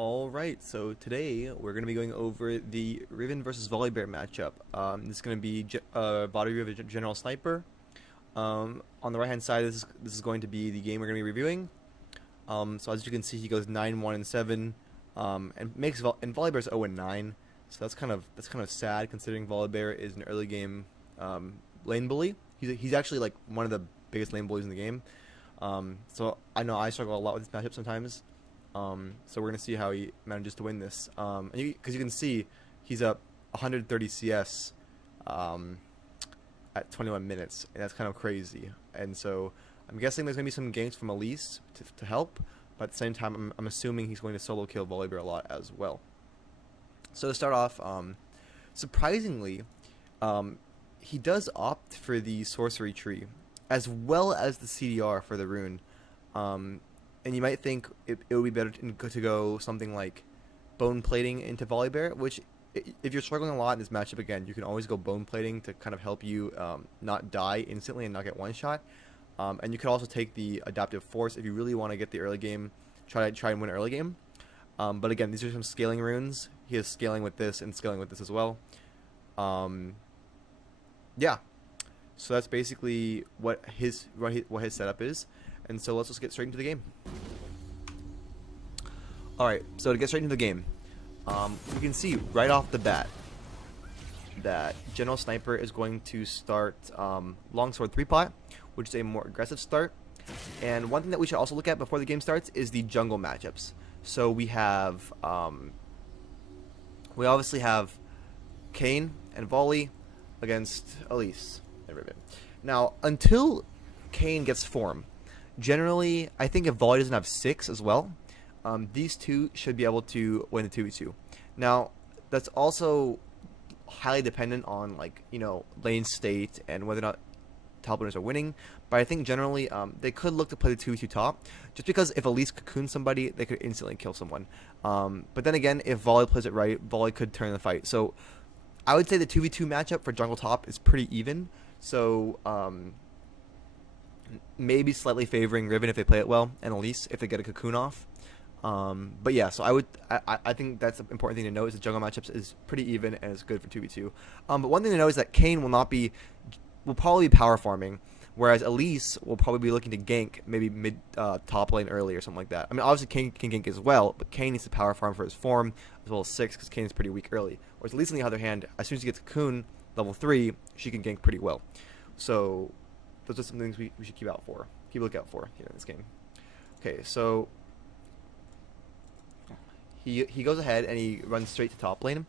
Alright, so today we're going to be going over the Riven versus Volibear matchup. This is going to be Volibear General Sniper. On the right hand side, this is going to be the game we're going to be reviewing. So as you can see, he goes 9-1-7, and Volibear's 0-9. So that's kind of sad considering Volibear is an early game lane bully. He's actually like one of the biggest lane bullies in the game. So I know I struggle a lot with this matchup sometimes. So we're gonna see how he manages to win this. Because you can see he's up 130 CS at 21 minutes, and that's kind of crazy. And so I'm guessing there's gonna be some ganks from Elise to help, but at the same time, I'm assuming he's going to solo kill Volibear a lot as well. So to start off, surprisingly, he does opt for the sorcery tree as well as the CDR for the rune. And you might think it would be better to go something like bone plating into Volibear, which if you're struggling a lot in this matchup, again, you can always go bone plating to kind of help you not die instantly and not get one shot. And you could also take the adaptive force if you really want to get the early game, try and win early game. But again, these are some scaling runes. He is scaling with this and scaling with this as well. Yeah. So that's basically what his setup is. And so let's just get straight into the game. Alright, so to get straight into the game, you can see right off the bat that General Sniper is going to start Longsword 3-pot, which is a more aggressive start. And one thing that we should also look at before the game starts is the jungle matchups. So we have, we obviously have Kayn and Volley against Elise and Riven. Now, until Kayn gets form, generally, I think if Volley doesn't have 6 as well, these two should be able to win the 2v2. Now, that's also highly dependent on, like, you know, lane state and whether or not top winners are winning. But I think generally, they could look to play the 2v2 top, just because if Elise cocoons somebody, they could instantly kill someone. But then again, if Volley plays it right, Volley could turn the fight. So I would say the 2v2 matchup for jungle top is pretty even. So, maybe slightly favoring Riven if they play it well, and Elise if they get a cocoon off. But yeah, so I think that's an important thing to know is the jungle matchups is pretty even and it's good for 2v2. But one thing to know is that Kayn will probably be power farming, whereas Elise will probably be looking to gank maybe mid top lane early or something like that. I mean, obviously Kayn can gank as well, but Kayn needs to power farm for his form as well as 6 because Kayn is pretty weak early. Whereas Elise on the other hand, as soon as she gets cocoon level 3, she can gank pretty well. So those are some things we should keep a lookout for here in this game. Okay, so he goes ahead and he runs straight to top lane.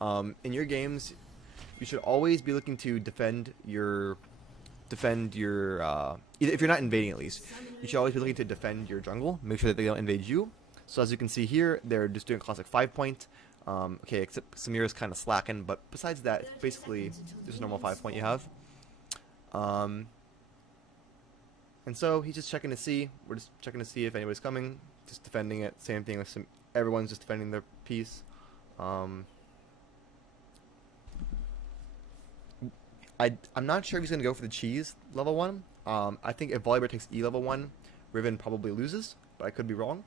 In your games, you should always be looking to defend your if you're not invading at least, you should always be looking to defend your jungle. Make sure that they don't invade you. So as you can see here, they're just doing classic 5-point. Okay, except Samira's kind of slacking, but besides that, it's basically just a normal 5-point you have. And so he's just checking to see. We're just checking to see if anybody's coming. Just defending it. Same thing with everyone's just defending their piece. I'm not sure if he's gonna go for the cheese level 1. I think if Volibear takes E level 1, Riven probably loses, but I could be wrong.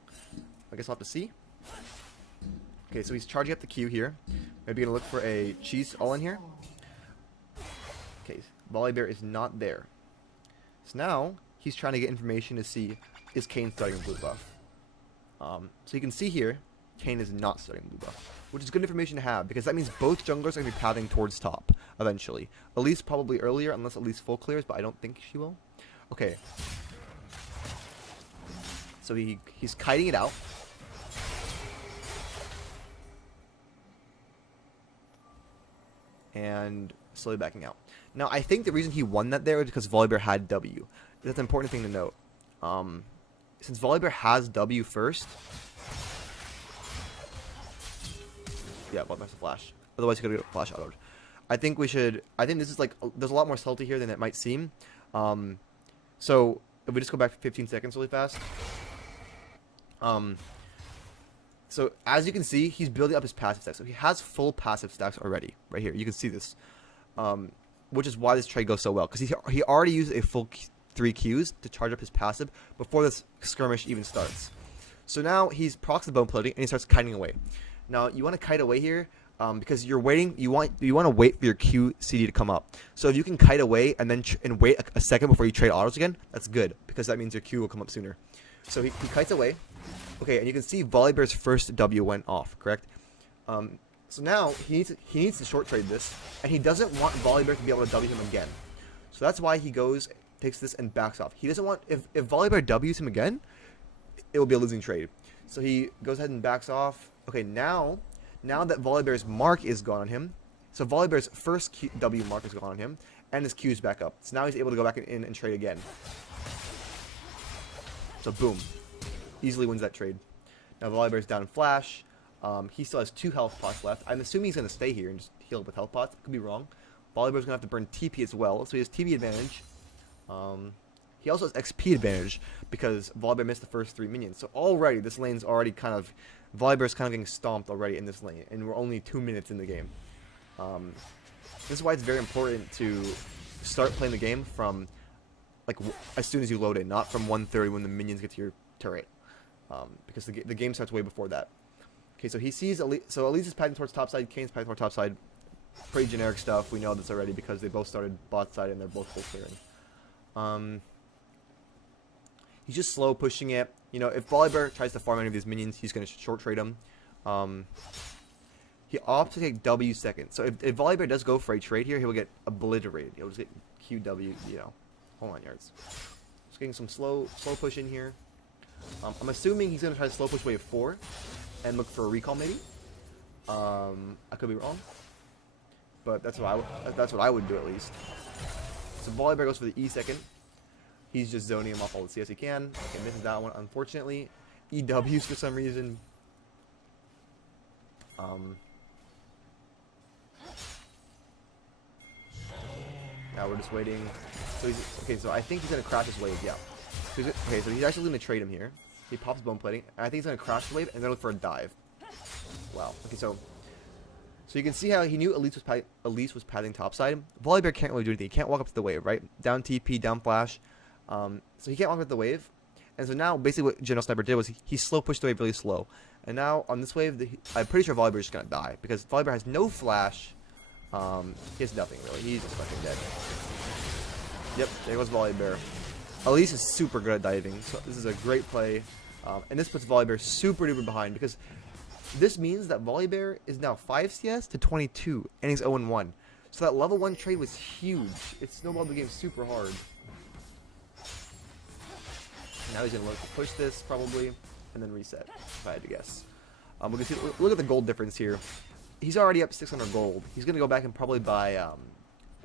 I guess I'll have to see. Okay, so he's charging up the Q here. Maybe gonna look for a cheese all in here. Okay, Volibear is not there. So now he's trying to get information to see is Kayn starting blue buff. So you can see here, Kayn is not starting blue buff, which is good information to have because that means both junglers are going to be pathing towards top eventually. Elise probably earlier, unless Elise full clears, but I don't think she will. Okay. So he's kiting it out. And slowly backing out. Now, I think the reason he won that there is because Volibear had W. That's an important thing to note. Since Volibear has W first... Yeah, well, that's a flash. Otherwise, he could get flash autoed. I think this is like... There's a lot more subtlety here than it might seem. So, if we just go back 15 seconds really fast. So, as you can see, he's building up his passive stacks. So, he has full passive stacks already. Right here. You can see this. Which is why this trade goes so well. Because he already used a full 3 Qs to charge up his passive before this skirmish even starts. So now he's procs the bone plating and he starts kiting away. Now you want to kite away here because you're waiting. You want to wait for your Q CD to come up. So if you can kite away and then wait a second before you trade autos again, that's good because that means your Q will come up sooner. So he kites away. Okay, and you can see Volibear's first W went off. Correct. So now he needs to short trade this, and he doesn't want Volibear to be able to W him again. So that's why he goes, takes this, and backs off. He doesn't want if Volibear W's him again, it will be a losing trade. So he goes ahead and backs off. Okay, now that Volibear's mark is gone on him, so Volibear's first W mark is gone on him, and his Q is back up. So now he's able to go back in and trade again. So boom, easily wins that trade. Now Volibear's down in flash. He still has 2 health pots left. I'm assuming he's going to stay here and just heal up with health pots. Could be wrong. Volibear's going to have to burn TP as well, so he has TP advantage. He also has XP advantage because Volibear missed the first 3 minions. So already, this lane's already kind of... Volibear's kind of getting stomped already in this lane, and we're only 2 minutes in the game. This is why it's very important to start playing the game from, like, as soon as you load in, not from 1:30 when the minions get to your turret. Because the game starts way before that. Okay, so he sees so Elise is padding towards top side, Kane's padding towards top side. Pretty generic stuff. We know this already because they both started bot side and they're both full clearing. He's just slow pushing it. You know, if Volibear tries to farm any of these minions, he's going to short trade them. He opts to take W second. So if Volibear does go for a trade here, he will get obliterated. He'll just get QW, you know, hold on yards. Just getting some slow push in here. I'm assuming he's going to try to slow push wave 4 and look for a recall maybe. I could be wrong, but that's what I would do at least. So Volibear goes for the E second. He's just zoning him off all the CS he can. Okay, misses that one, unfortunately. EWs for some reason. Now we're just waiting. So okay, so I think he's gonna crash his wave, yeah. So okay, so he's actually gonna trade him here. He pops bone plating, and I think he's gonna crash the wave and then look for a dive. Wow. Okay, so you can see how he knew Elise was padding topside. Volibear can't really do anything. He can't walk up to the wave, right? Down TP, down flash. So he can't walk up the wave, and so now basically what General Sniper did was he slow pushed the wave really slow, and now on this wave I'm pretty sure Volibear is just gonna die because Volibear has no flash. He has nothing really. He's just fucking dead. Yep, there goes Volibear. Elise is super good at diving, so this is a great play, and this puts Volibear super duper behind because this means that Volibear is now 5 CS to 22, and he's 0-1. So that level 1 trade was huge. It snowballed the game super hard. Now he's going to look to push this, probably, and then reset, if I had to guess. We can see, look at the gold difference here. He's already up 600 gold. He's going to go back and probably buy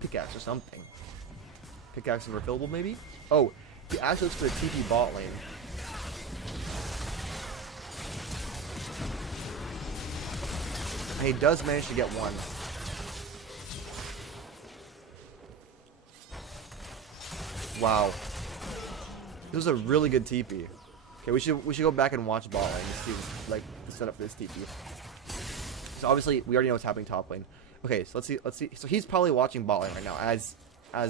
pickaxe or something. Pickaxe and refillable, maybe? Oh, he actually looks for the TP bot lane. And he does manage to get one. Wow. This was a really good TP. Okay, we should go back and watch bot lane to see like the setup for this TP. So obviously we already know what's happening top lane. Okay, so let's see. So he's probably watching bot lane right now as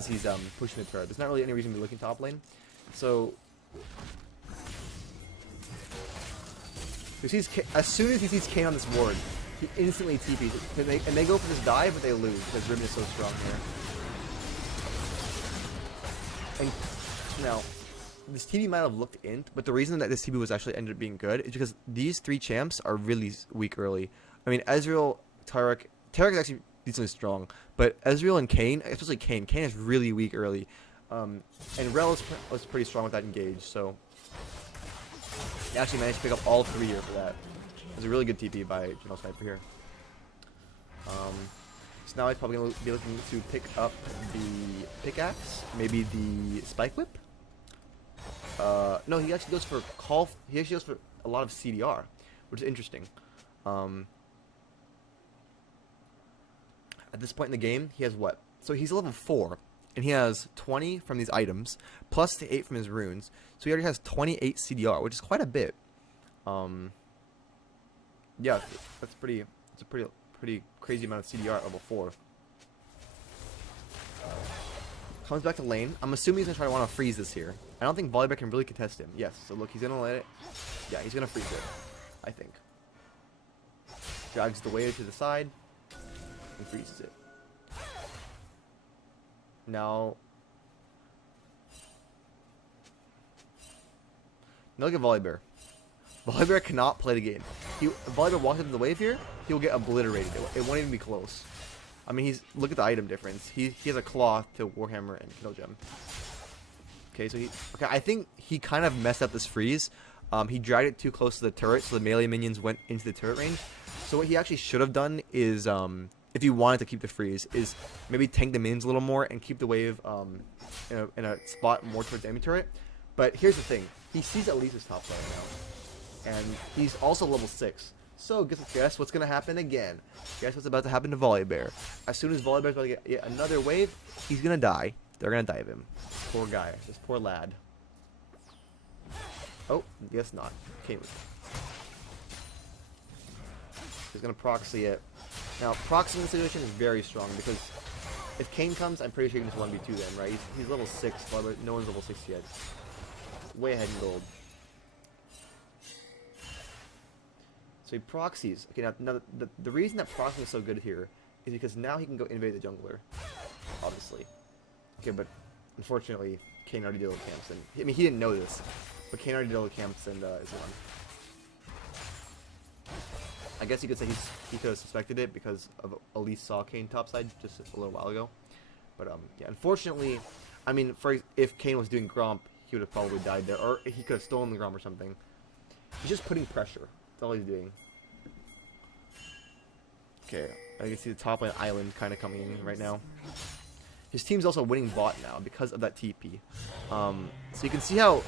he's pushing the turret. There's not really any reason to be looking top lane. So as soon as he sees Kane on this ward, he instantly TPs it. And they go for this dive, but they lose because Riven is so strong here. And now, this TP might have looked int, but the reason that this TP was actually ended up being good is because these 3 champs are really weak early. I mean, Ezreal, Tarek is actually decently strong, but Ezreal and Kayn, especially Kayn is really weak early. And Rel was pretty strong with that engage, so he actually managed to pick up all 3 here for that. It was a really good TP by General Sniper here. So now he's probably going to be looking to pick up the pickaxe, maybe the spike whip. No, he actually goes for he actually goes for a lot of CDR, which is interesting. At this point in the game, he has what? So he's level 4, and he has 20 from these items, plus the 8 from his runes. So he already has 28 CDR, which is quite a bit. Yeah, it's a pretty crazy amount of CDR at level 4. Comes back to lane. I'm assuming he's going to try to want to freeze this here. I don't think Volibear can really contest him. Yes, so look, he's going to let it. Yeah, he's going to freeze it, I think. Drags the wave to the side and freezes it. Now look at Volibear. Volibear cannot play the game. If Volibear walks into the wave here, he will get obliterated. It won't even be close. I mean, look at the item difference. He has a claw to Warhammer and Kill Gem. Okay, so I think he kind of messed up this freeze. He dragged it too close to the turret, so the melee minions went into the turret range. So what he actually should have done is, if he wanted to keep the freeze, is maybe tank the minions a little more and keep the wave in a spot more towards the enemy turret. But here's the thing: he sees at least his top player now, and he's also level 6. So guess what's gonna happen again? Guess what's about to happen to Volibear? As soon as Volibear's about to get yet another wave, he's gonna die. They're gonna dive him. Poor guy. This poor lad. Oh, guess not. Kane. He's gonna proxy it. Now, proxying the situation is very strong because if Kane comes, I'm pretty sure he can just 1v2 then, right? He's level 6, but no one's level 6 yet. Way ahead in gold. So he proxies. Okay, now the reason that proxying is so good here is because now he can go invade the jungler, obviously. Okay, but unfortunately, Kane already did camps, and I mean he didn't know this, but Kane already did camps and is one. I guess you could say he could have suspected it because of Elise saw Kane topside just a little while ago. But yeah, unfortunately, I mean, if Kane was doing Gromp, he would have probably died there, or he could have stolen the Gromp or something. He's just putting pressure. That's all he's doing. Okay, I can see the top lane island kind of coming in right now. His team's also winning bot now because of that TP. So you can see how,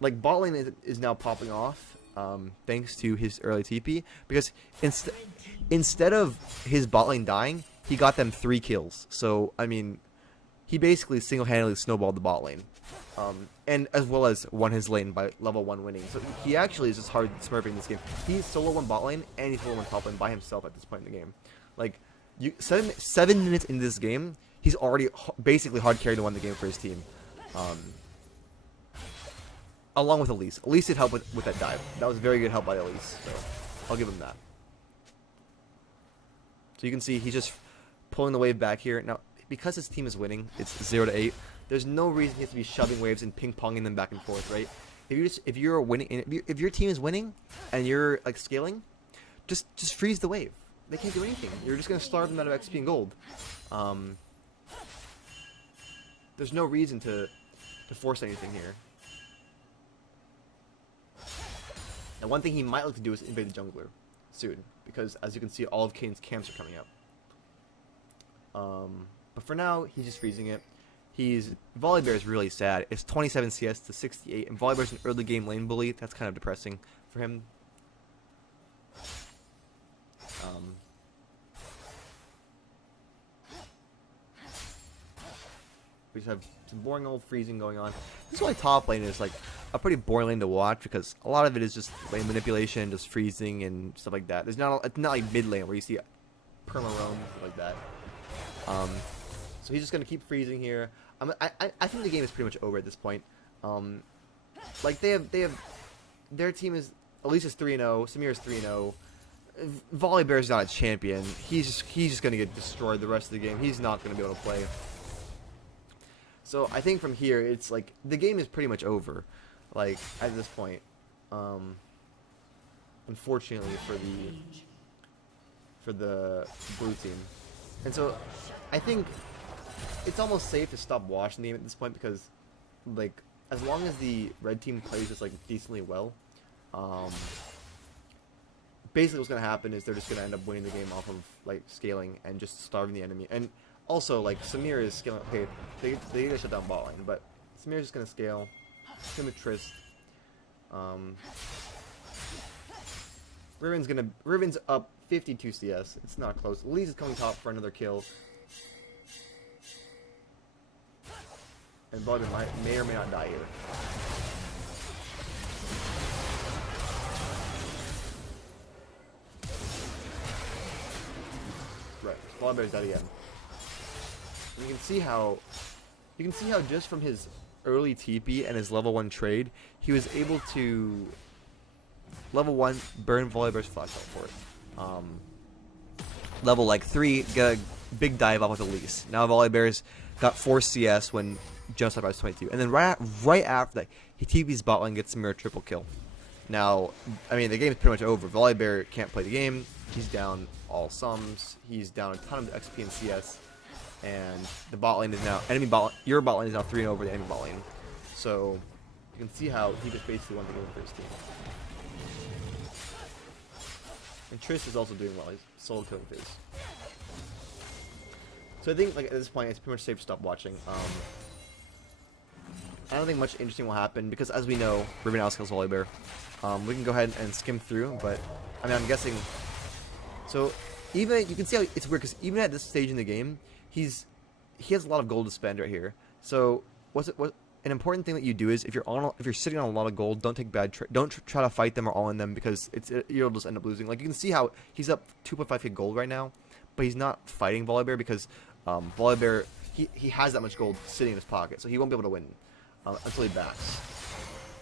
like, bot lane is now popping off thanks to his early TP. Because instead of his bot lane dying, he got them 3 kills. So, I mean, he basically single-handedly snowballed the bot lane. And as well as won his lane by level 1 winning. So he actually is just hard smurfing this game. He's solo 1 bot lane and he's solo 1 top lane by himself at this point in the game. Like, 7 minutes into this game, he's already basically hard carried to win the game for his team. Along with Elise. Elise did help with that dive. That was very good help by Elise. So I'll give him that. So you can see he's just pulling the wave back here. Now, because his team is winning, it's 0-8. There's no reason he has to be shoving waves and ping-ponging them back and forth, right? If you're winning, if your team is winning and you're like scaling, just freeze the wave. They can't do anything. You're just gonna starve them out of XP and gold. There's no reason to force anything here. And one thing he might like to do is invade the jungler soon, because as you can see, all of Kane's camps are coming up. But for now, he's just freezing it. Volibear is really sad. It's 27 CS to 68, and Volibear's an early game lane bully. That's kind of depressing for him. We just have some boring old freezing going on. This is why top lane is like a pretty boring lane to watch, because a lot of it is just lane manipulation, just freezing and stuff like that. It's not like mid lane where you see perma roam, stuff like that. So he's just gonna keep freezing here. I think the game is pretty much over at this point. Like their team is Elise is 3-0, Samir is 3-0. Volibear is not a champion. He's just gonna get destroyed the rest of the game. He's not gonna be able to play. So I think from here it's like the game is pretty much over. Like at this point, unfortunately for the blue team, and so I think it's almost safe to stop watching the game at this point, because like as long as the red team plays just like decently well, basically what's gonna happen is they're just gonna end up winning the game off of like scaling and just starving the enemy. And also like Samir is scaling. Okay, they need to shut down bot lane, but Samir's just gonna scale. Him with Trist. Riven's up 52 CS. It's not close. Elise is coming top for another kill. And Volibear may or may not die here. Right, Volibear's dead again. And you can see how just from his early TP and his level 1 trade, he was able to level 1 burn Volibear's flash teleport. Level like 3, get a big dive off with Elise. Now Volibear's got 4 CS when Genocide was 22. And then right after that, he TP's bot lane, gets a mirror triple kill. Now, I mean, the game is pretty much over. Volibear can't play the game. He's down all sums. He's down a ton of XP and CS. And the bot lane is now your bot lane is now 3-0 over the enemy bot lane. So you can see how he just basically won the game for his team. And Triss is also doing well. He's solo killing Fizz. So I think like at this point it's pretty much safe to stop watching. I don't think much interesting will happen because as we know, Riven outscales Volibear. We can go ahead and skim through, but I mean I'm guessing. So even you can see how it's weird because even at this stage in the game, he has a lot of gold to spend right here. So what an important thing that you do is if you're sitting on a lot of gold, don't take don't try to fight them or all in them because you'll just end up losing. Like you can see how he's up 2.5k gold right now, but he's not fighting Volibear because Volibear he has that much gold sitting in his pocket, so he won't be able to win until he backs.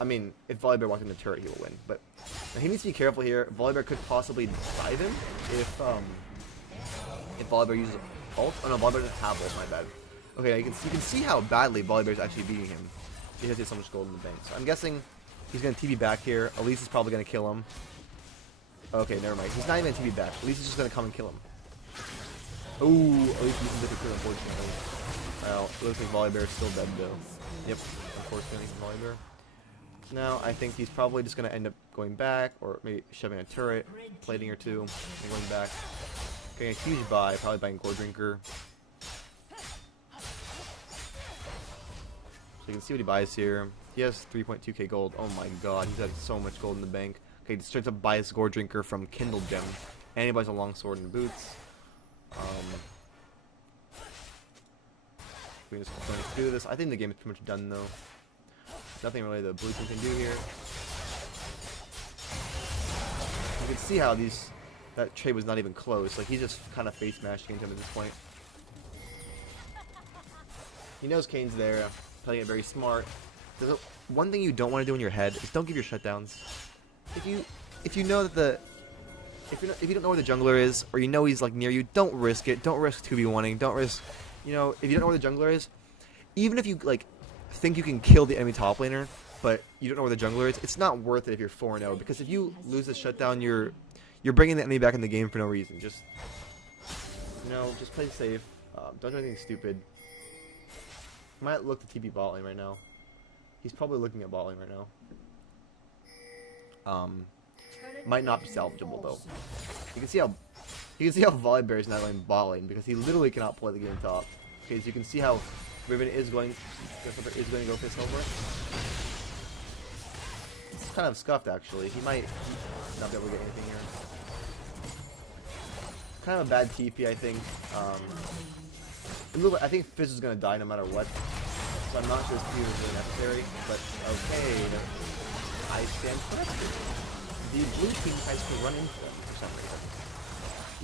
I mean, if Volibear walks in the turret, he will win, but he needs to be careful here. Volibear could possibly dive him if Volibear uses ult. Oh no, Volibear doesn't have ult, my bad. Okay, you can see how badly Volibear is actually beating him because he has so much gold in the bank. So I'm guessing he's going to TP back here. Elise is probably going to kill him. Okay, never mind. He's not even going to TP back. Elise is just going to come and kill him. Ooh, Elise uses different kill, unfortunately. Well, it looks like Volibear is still dead though. Yep, unfortunately, Volibear. Now I think he's probably just going to end up going back or maybe shoving a turret, plating or two, and going back. Getting a huge buy, probably buying Gore Drinker. So you can see what he buys here. He has 3.2k gold. Oh my god, he's got so much gold in the bank. Okay, he starts to buy his Gore Drinker from Kindle Gem. And he buys a long sword and boots. We just going to do this. I think the game is pretty much done though. Nothing really the blue team can do here. You can see how that trade was not even close. Like he's just kind of face mashing into him at this point. He knows Kane's there, playing it very smart. One thing you don't want to do in your head is don't give your shutdowns. If you know that if you don't know where the jungler is or you know he's like near you, don't risk it. Don't risk 2v1ing. Don't risk, if you don't know where the jungler is, even if you like think you can kill the enemy top laner, but you don't know where the jungler is, it's not worth it if you're 4-0 because if you lose the shutdown, you're bringing the enemy back in the game for no reason. Just just play safe. Don't do anything stupid. Might look to TP bot lane right now. He's probably looking at bot lane right now. Might not be salvageable though. You can see how Volibear is not going bot lane because he literally cannot play the game top. Okay, so you can see how Riven is going to go for his teleport. It's kind of scuffed actually. He might not be able to get anything here. Kind of a bad TP, I think. I think Fizz is going to die no matter what. So I'm not sure his TP is really necessary. But okay, I stand corrected. The blue team tries to run into them for some reason.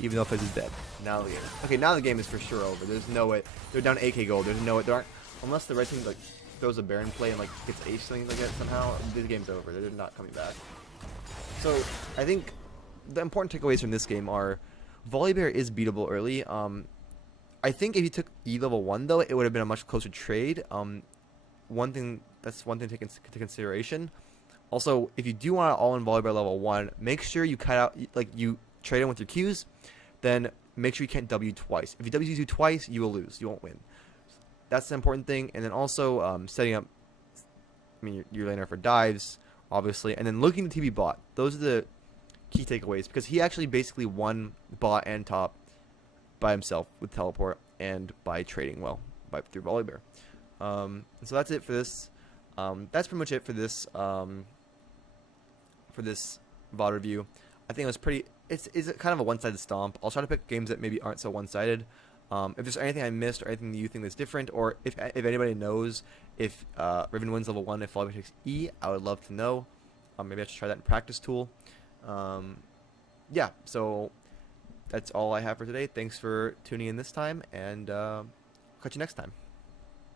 Even though Fizz is dead. Now the game. Okay, now the game is for sure over. There's no way. They're down 8k gold. There's no way. There aren't, unless the red team like throws a Baron play and like gets ace things like that somehow. The game's over. They're not coming back. So I think the important takeaways from this game are Volibear is beatable early. I think if he took E level 1 though, it would have been a much closer trade. One thing to take into consideration. Also, if you do want to all-in Volibear level 1, make sure you cut out you trade him with your Qs. Then make sure you can't W twice. If he Ws you twice, you will lose. You won't win. That's the important thing. And then also setting up, your laner for dives, obviously, and then looking to TB bot. Those are the key takeaways because he actually basically won bot and top by himself with teleport and by trading well through Volibear. So that's it for this. That's pretty much it for this VOD review. I think it was pretty. It's kind of a one-sided stomp. I'll try to pick games that maybe aren't so one-sided. If there's anything I missed or anything that you think that's different, or if anybody knows if Riven wins level 1 if Volibear takes E, I would love to know. Maybe I should try that in practice tool. Yeah, so that's all I have for today. Thanks for tuning in this time, and catch you next time.